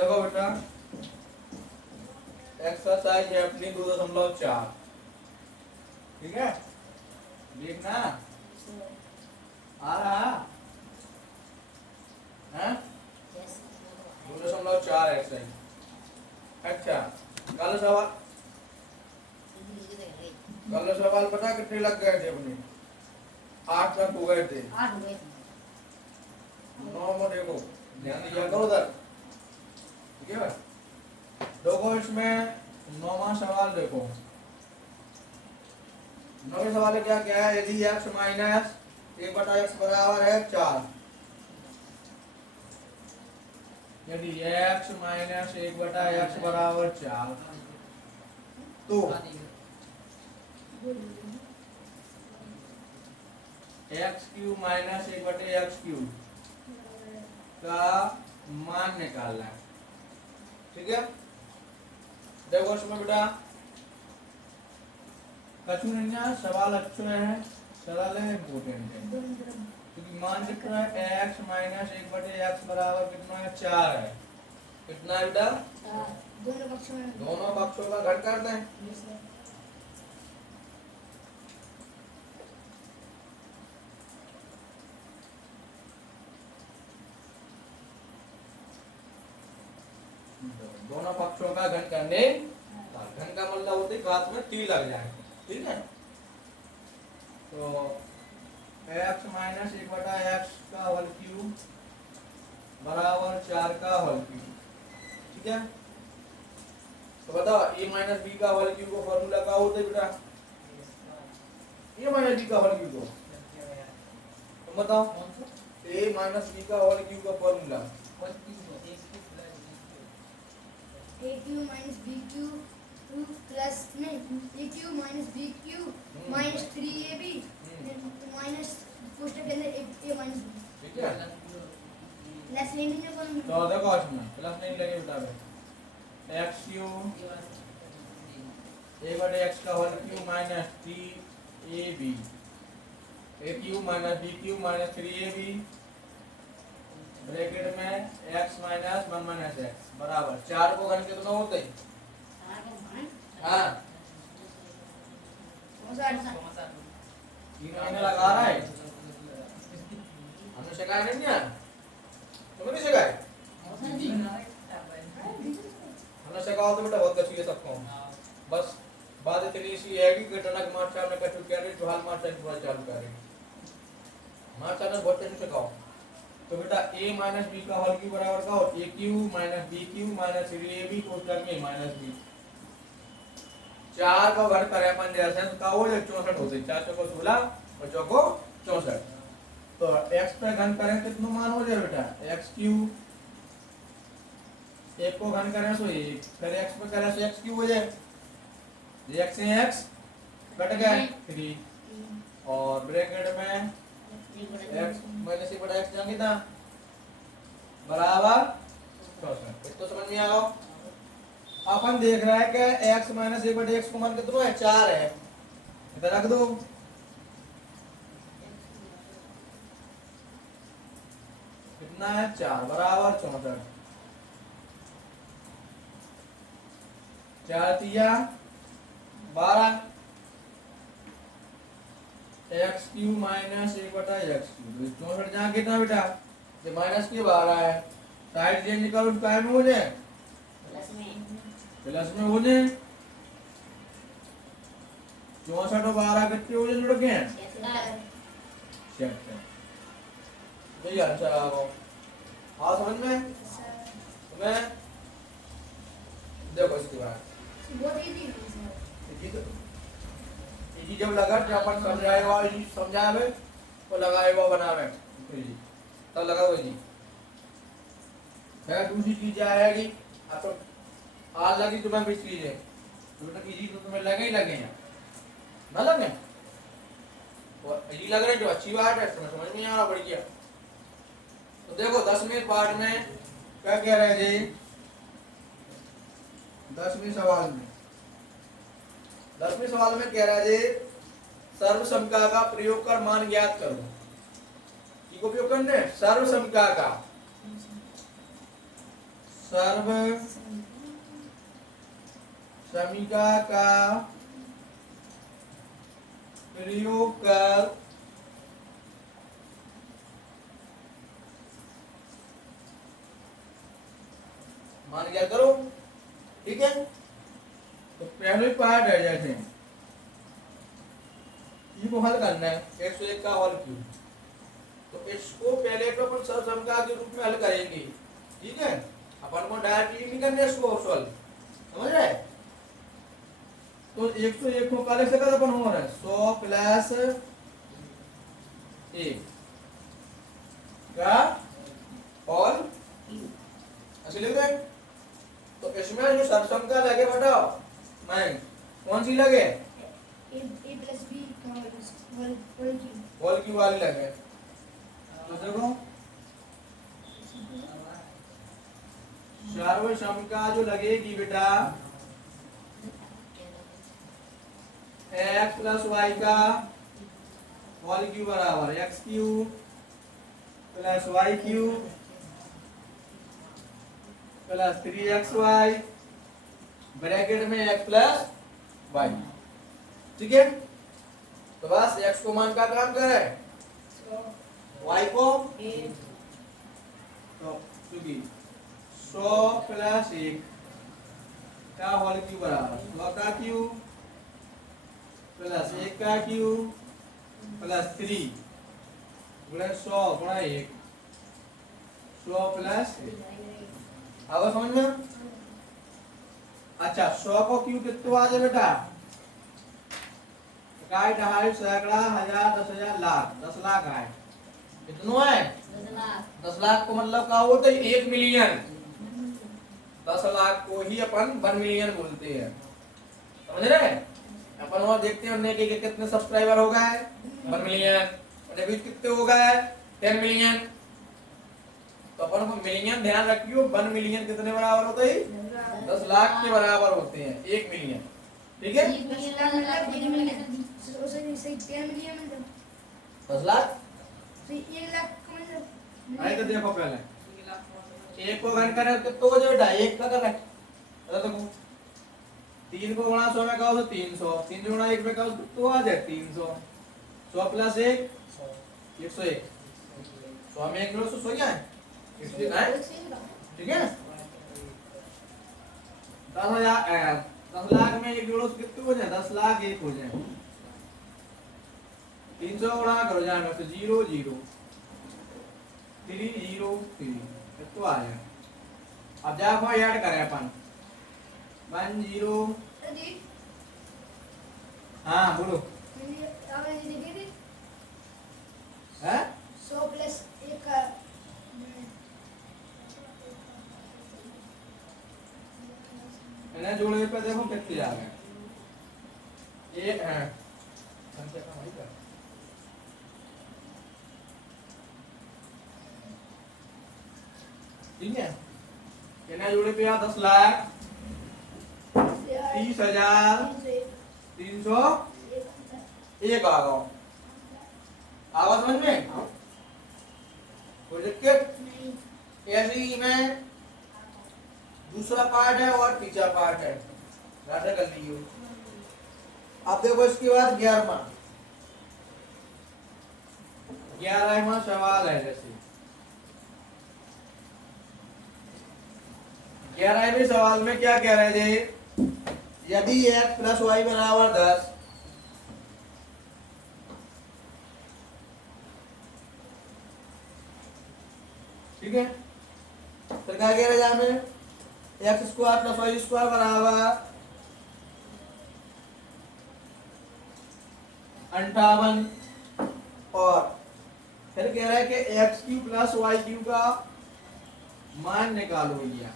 देखो बेटा एक्सरसाइज है अपनी 2.4 ठीक है देखना आ रहा है 2.4 एक्सरसाइज। अच्छा कल सवाल पता कितने लग गए थे अपने 8 तक हो गए थे 9 में देखो ध्यान दिया करो उधर ठीक है देखो इसमें 9वां सवाल देखो 9वें सवाल में क्या क्या है यदि x माइनस 1/x बराबर है 4 यदि x माइनस 1/x बराबर 4 तो x cube minus 1/x cube का मान निकालना है ठीक है। देखो इसमें बेटा कछु नहीं है सवाल अच्छा है सरल है इम्पोर्टेंट है क्योंकि मान कितना है x माइनस 1/x बराबर कितना है 4 है कितना है बेटा दोनों पक्षों का घट कर दें दोनों पक्षों का घन करने घन का मतलब होते घात में टी लग जाए ठीक है। तो x माइनस 1/x का होल क्यूब बराबर 4 का होल क्यूब ठीक है। तो बताओ a माइनस b का होल क्यूब का फॉर्मूला क्या होता है बेटा a माइनस b का होल क्यूब तो बताओ a माइनस b का होल क्यूब का formula a cube minus b cube plus नहीं a cube minus b cube minus 3ab minus कोष्टक के अंदर a माइनस b ठीक है प्लस नहीं है कौन तो देखो इसमें प्लस नहीं लगे बेटा x क्यूब a/x का whole cube minus 3ab a cube minus b cube minus 3ab bracket में x माइनस 1 माइनस x बराबर 4 को घन कितना होते हैं हाँ 3 महीने लगा रहा है हमने सिखाया नहीं यार तुमने नहीं सिखाया हमने सिखाओ तो बेटा बहुत अच्छी है सबको बस बात इतनी सी है कि घटनक मात्रा में कछु कह रहे जो हाल मात्रा की बात चालू कर रहे मात्रा में बहुत अच्छी सिखाओ। तो बेटा a माइनस b का होल क्यूब बराबर का हो a cube minus b cube minus 3ab कोष्टक में माइनस b 4 का वर्ग करें अपन जैसे तो का हो जाए 64 होते 4 चौको 16 और चौको 64 तो x पे घन करें कितना मान हो जाए बेटा x क्यूब 1 को घन करें तो 1 फिर x पे करें तो x क्यूब हो जाए x से x कट गए 3 और ब्रैकेट में x माइनस 1/x जाएंगे ना बराबर 64 तो समझ में आ गया। अपन देख रहा है कि x माइनस 1/x को मान कितना है 4 है इधर रख दो कितना है 4 बराबर 64 4 तिया 12 x cube minus 1/x cube 64 जहाँ कितना बेटा ये माइनस के 12 है साइड चेंज करो काय में हो जाए प्लस में हो जाए 64 और 12 कितने हो जाए जुड़ गए यही आंसर आओ हाँ समझ में तुम्हें देखो इसके बाद बहुत इजी है इजी जब लगा जब अपन समझाएगा समझावे तो लगाएगा बनावे तब लगाओ इजी है। दूसरी चीज आएगी आप तो आज लगी तुम्हें भी चीज है तो इजी तो तुम्हें लगे ही लगे हैं ना लगे और इजी लग रहे जो अच्छी बात है तुम्हें समझ में आ रहा बढ़िया। तो देखो 10वें पार्ट में क्या कह रहे हैं जी 10वें सवाल में 10वें सवाल में कह रहा है जी सर्वसमका का प्रयोग कर मान ज्ञात करो की को उपयोग करने सर्वसमका का सर्व समीका का प्रयोग कर मान क्या करो, ठीक है। तो पहले पार्ट है जैसे ई को हल करना है 101 का होल क्यूब, तो इसको पहले तो अपन सर्वसमता के रूप में हल करेंगे, ठीक है। अपन को डायरेक्टली नहीं करना इसको सॉल्व, समझ रहे। तो 101 को काले से कर अपन हो रहा है 100 प्लस 1 का होल ऐसे लिख रहे हैं। तो इसमें जो सर्वसमता लगे बताओ मैं कौन सी लगे, a plus b का होल क्यूब होल क्यूब वाली लगे। तो देखो सर्वसमता जो लगेगी बेटा x प्लस वाई का होल क्यूब बराबर x cube plus y cube plus 3xy bracket में x प्लस वाई, ठीक है। तो बस x को मान का काम करें, y को तो क्योंकि 100 प्लस 1 का होल क्यूब बराबर 100 का क्यूब प्लस 1 का क्यूब प्लस 3 गुणा 100 गुणा 1 100 प्लस 1। अब समझ में। अच्छा 100 को क्यूब कितना आ जाए बेटा, इकाई दहाई सैकड़ा हजार 10,000 लाख 10 लाख आए कितना है 10 लाख को मतलब क्या होता है 1 मिलियन। 10 लाख को ही अपन 1 मिलियन बोलते हैं, समझ रहे। अपन और देखते हैं उन्हें कि कितने सब्सक्राइबर हो गए 1 मिलियन, उन्हें भी कितने हो गए 10 मिलियन। तो अपन को मिलियन ध्यान रखियो, 1 मिलियन कितने बराबर होते हैं 10 लाख के बराबर होते हैं 1 मिलियन, ठीक है। 10 लाख आए तो देखो पहले 1 को घन करें तो हो जाए बेटा 1 का करें तो देखो 3 को गुणा 100 में का हो 300, 3 गुणा 1 में का हो तो आ जाए 300, 100 प्लस 1 101, 100 में 1 जोड़ो 100 क्या है 101, ठीक है। 10 लाख में 1 जोड़ो कितने हो जाए 10 लाख 1 हो जाए, 300 गुणा करो जाए में तो 0 0 3 0 3 कितना आ जाए। अब जाओ ऐड करें अपन 1 0 हाँ बोलो है 100 प्लस 1 का इन्हें जोड़ने पे देखो कितने आ गए 1 है ठीक है। इन्हें जोड़े पे 10 लाख 30,000 301 आ गया। आवाज समझ में कोई दिक्कत। ऐसे ही में दूसरा पार्ट है और तीसरा पार्ट है, राधा कर लीजिए। अब देखो इसके बाद 11वां सवाल है। जैसे 11वें सवाल में क्या कह रहे थे, यदि x प्लस वाई बराबर 10 ठीक है, फिर क्या कह रहे हमें x square plus y square बराबर 58 और फिर कह रहा है कि x cube plus y cube का मान निकालो। भैया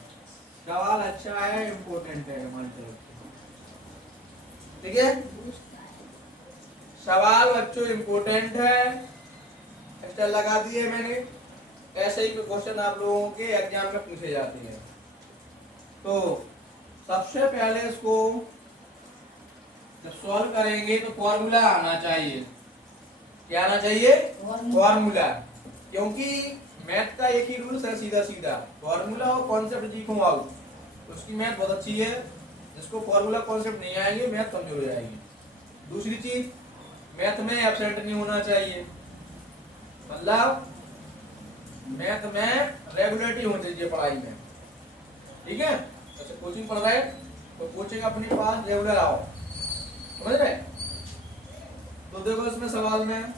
सवाल अच्छा है, इम्पोर्टेंट है हमारी तरफ से, ठीक है। सवाल बच्चों इम्पोर्टेंट है, एक्स्ट्रा लगा दिए मैंने। ऐसे ही क्वेश्चन आप लोगों के एग्जाम में पूछे जाते हैं। तो सबसे पहले इसको जब सॉल्व करेंगे तो फॉर्मूला आना चाहिए। क्या आना चाहिए? फॉर्मूला। क्योंकि मैथ का एक ही रूल है, सीधा सीधा फॉर्मूला और कॉन्सेप्ट सीखो आओ, उसकी मैथ बहुत अच्छी है। जिसको फॉर्मूला कॉन्सेप्ट नहीं आएंगे मैथ कमजोर हो जाएगी। दूसरी चीज, मैथ में एब्सेंट नहीं होना चाहिए, मतलब मैथ में रेगुलरिटी होनी चाहिए पढ़ाई में, ठीक है। अच्छा कोचिंग पढ़ रहे तो कोचिंग अपने पास रेगुलर आओ, समझ रहे। तो देखो इसमें सवाल में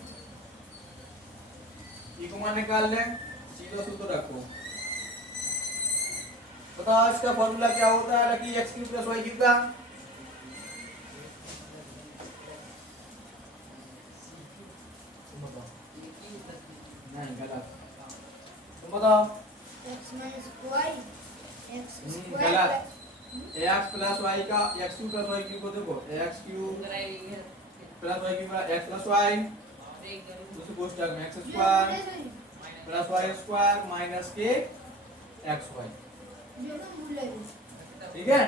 ई को मान निकाल लें, सीधा सूत्र रखो। बताओ इसका फॉर्मूला क्या होता है, लकी x cube plus y cube का। नहीं गलत, तुम बताओ। x minus y x square गलत। एक्स प्लस वाई का x cube plus y cube को देखो, x cube plus y cube x plus y, दूसरी कोष्टक में x square plus y square minus के एक्स वाई, ठीक है।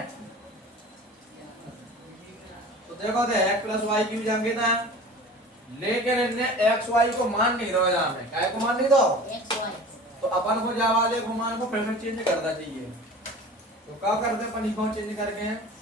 तो देखो दे एक्स प्लस वाई क्यूब जाएंगे था, लेकिन इनने एक्स वाई को मान नहीं दो, यहाँ में काय को मान नहीं दो x y। तो अपन को जा वाले को मान को फिर से चेंज करना चाहिए। तो क्या करते हैं अपन को चेंज करके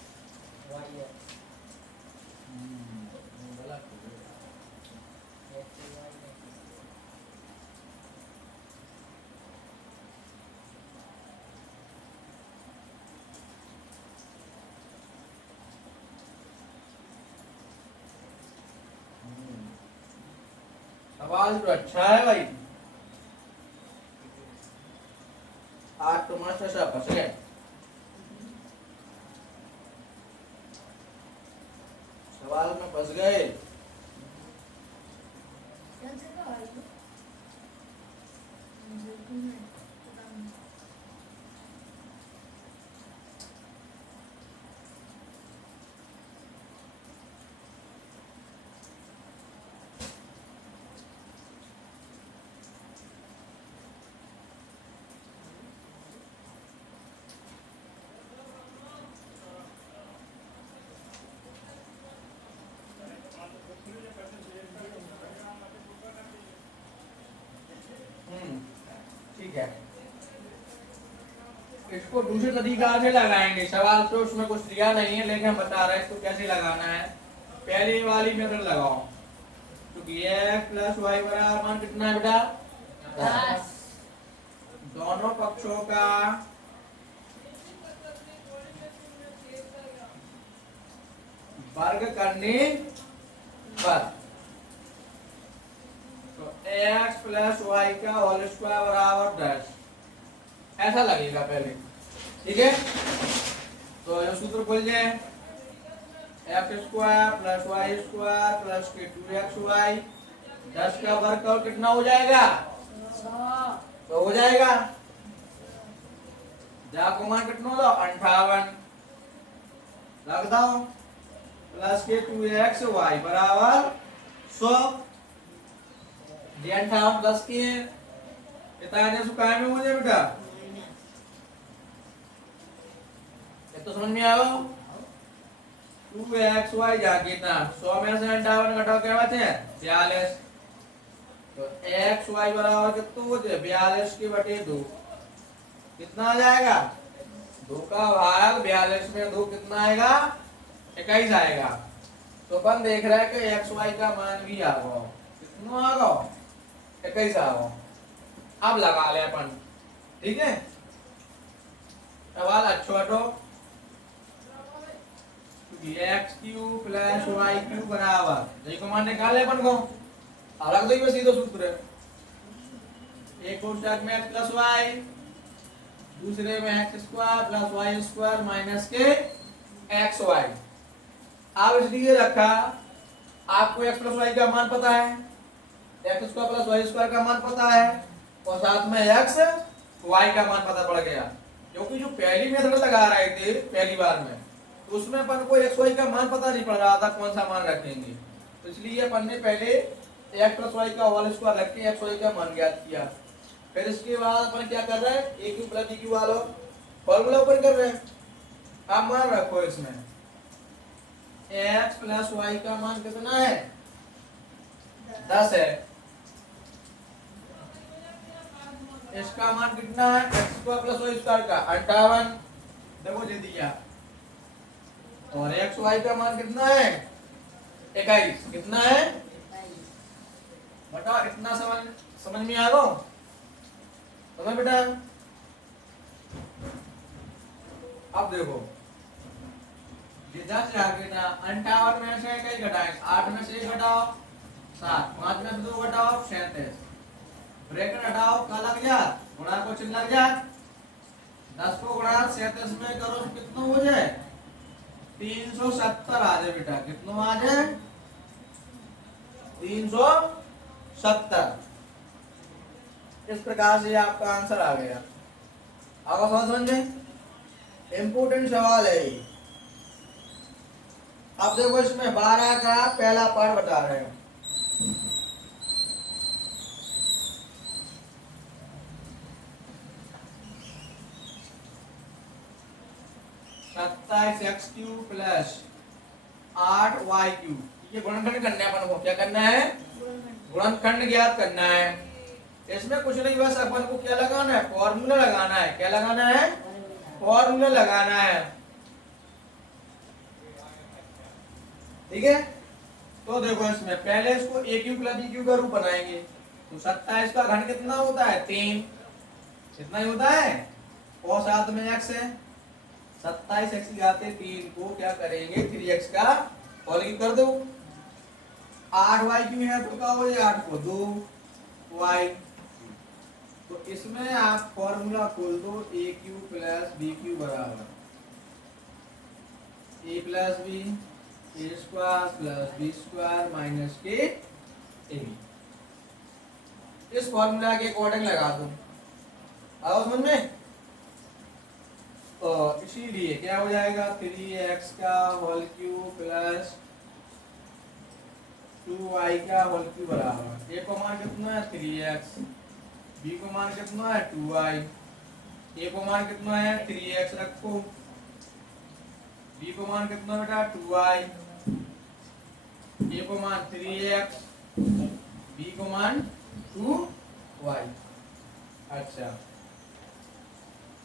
सवाल तो अच्छा है भाई, आज तो मास्टर साहब फंस गए। सवाल में फंस गए। ठीक है, इसको दूसरे तरीका से लगाएंगे। सवाल तो उसमें कुछ दिया नहीं है, लेकिन हम बता रहे हैं इसको कैसे लगाना है। पहली वाली मेथड लगाओ, तो एक्स प्लस वाई बराबर मान कितना है बेटा 10। दोनों पक्षों का वर्ग करने पर तो एक्स प्लस वाई का होल स्क्वायर बराबर 10 ऐसा लगेगा पहले, ठीक है। तो ये सूत्र बोल जाए x square plus y square plus के 2xy 10 का वर्ग और कितना हो जाएगा 100 हो जाएगा। जा को मान कितना दो 58 रख दो प्लस के 2xy बराबर 100 58 प्लस के इतना सुखाए में मुझे बेटा ये तो समझ में आओ। 2xy जाके था 100 में से 58 घटाओ क्या बात है 42। तो xy बराबर कितना हो जाए 42 के बटे 2 कितना आ जाएगा 2 का भाग 42 में 2 कितना आएगा 21 आएगा। तो अपन देख रहे हैं कि xy का मान भी आ गया, कितना आ गया 21 आ गया। अब लगा ले अपन, ठीक है। सवाल अच्छा हटो, x cube plus y cube बराबर यही को मान निकाले अपन को, अलग दो सीधा सूत्र है। एक कोष्टक में एक्स प्लस वाई, दूसरे में x square plus y square minus के एक्स वाई। अब इसलिए रखा आपको एक्स प्लस वाई का मान पता है, x square plus y square का मान पता है और साथ में एक्स वाई का मान पता पड़ गया। क्योंकि जो पहली मेथड लगा रहे थे पहली बार में तो उसमें अपन को एक्स वाई का मान पता नहीं पड़ रहा था कौन सा मान रखेंगे, तो इसलिए अपन ने पहले एक्स प्लस वाई का होल स्क्वायर रख के एक्स वाई का मान ज्ञात किया। फिर इसके बाद अपन क्या कर रहे हैं ए क्यू प्लस बी क्यू वाला फॉर्मूला ओपन कर रहे हैं। अब मान रखो इसमें एक्स प्लस वाई का मान कितना है 10 है। इसका मान कितना है x square plus y square का 58, देखो दे दिया। और एक्स वाई का मान कितना है 21, कितना है बताओ, इतना समझ में आ गो समझ बेटा। अब देखो जिधर से आगे ना 58 में से कई घटाएं, 8 में से 1 घटाओ 7, 5 में से 2 घटाओ 37, ब्रैकेट हटाओ क्या लग जा गुणा को चिन्ह लग जा, 10 को गुणा 37 में करो तो कितना हो जाए 370 आ जाए बेटा, कितना आ जाए 370। इस प्रकार से आपका आंसर आ गया। अब समझे इंपोर्टेंट सवाल है ये। अब देखो इसमें 12 का पहला पार्ट बता रहे हैं। X cube plus 8y cube, ये गुणनखंड करना है अपन को, क्या करना है गुणनखंड ज्ञात करना है। इसमें कुछ नहीं, बस अपन को क्या लगाना है फॉर्मूला लगाना है, क्या लगाना है फॉर्मूला लगाना है, ठीक है। तो देखो इसमें पहले इसको a cube plus b cube का रूप बनाएंगे, तो 27 का घन कितना होता है 3, कितना ही होता है और साथ में x है, 27 x की घात 3 को क्या करेंगे 3x का होल क्यूब कर दो, 8y क्यूब है तो क्या हो जाए 8 को 2y, तो इसमें आप फॉर्मूला खोल दो a cube plus b cube बराबर a plus b a square plus b square minus के ab, इस फॉर्मूला के अकॉर्डिंग लगा दो। आओ समझ में, तो इसीलिए क्या हो जाएगा 3x का होल क्यूब प्लस 2y का होल क्यूब बराबर a को मान कितना है 3x, b को मान कितना है 2y, a को मान कितना है 3x रखो, b को मान कितना बेटा 2y, a को मान 3x, b को मान 2y। अच्छा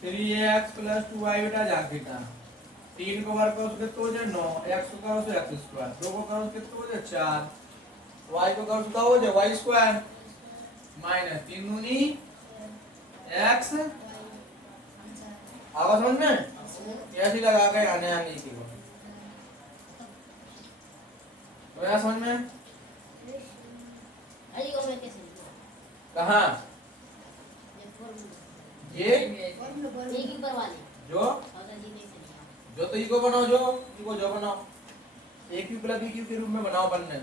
3x प्लस 2y बेटा जान कितना 3 को वर्ग करो तो कितना हो जाए 9, x को करो तो x स्क्वायर, 2 को करो तो कितना हो जाए 4, y को करो तो क्या हो जाए y स्क्वायर माइनस 3 दूनी x। आवाज समझ में ऐसे लगा के आने आने की को तो यार समझ में कहाँ ये जो तो इको बनाओ, जो बनाओ a cube plus b cube के रूप में बनाओ बनने,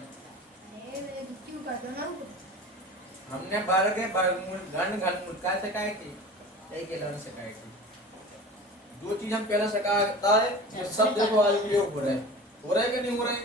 हमने बार के घन मुटका सिखाई थी, यही के लड़ सिखाई थी। जो चीज हम पहले सिखाता है सब देखो आज प्रयोग हो रहा है कि नहीं हो रहा है।